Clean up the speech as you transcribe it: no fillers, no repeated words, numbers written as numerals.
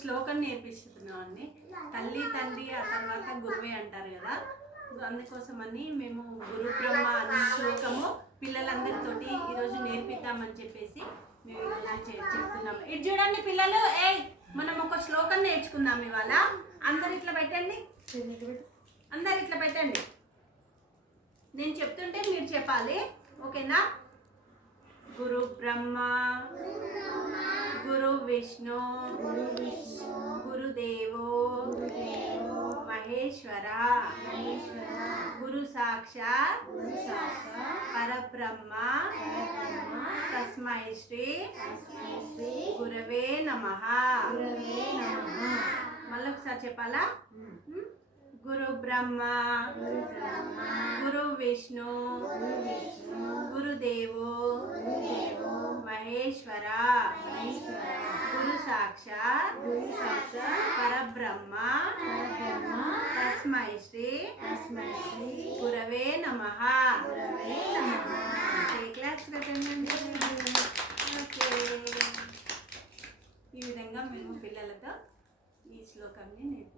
శ్లోకం నేర్పిస్తున్నామండి. తల్లి తండ్రి ఆ తర్వాత గురువే అంటారు కదా, అందుకోసమని మేము గురు బ్రహ్మ అనే శ్లోకము పిల్లలందరితోటి ఈరోజు నేర్పిద్దామని చెప్పేసి మేము ఈరోజు చెప్తున్నాము. ఇది చూడండి పిల్లలు, మనం ఒక శ్లోకం నేర్చుకుందాం ఇవాళ. అందరు ఇట్లా పెట్టండి, అందరు ఇట్లా పెట్టండి. నేను చెప్తుంటే మీరు చెప్పాలి, ఓకేనా? గురు బ్రహ్మ గురు విష్ణు గురుదేవో మహేశ్వర గురు సాక్షాత్ పరబ్రహ్మ తస్మై శ్రీ గురవే నమః. మళ్ళీ ఒకసారి చెప్పాలా? గురు బ్రహ్మ గురు విష్ణు గురుదేవో మహేశ్వర గురు సాక్షాత్ పరబ్రహ్మ తస్మై శ్రీ గురవే నమః. క్లాస్ పెట్టండి. ఓకే, ఈ విధంగా మేము పిల్లలతో ఈ శ్లోకాన్ని నేర్చుకుంటాం.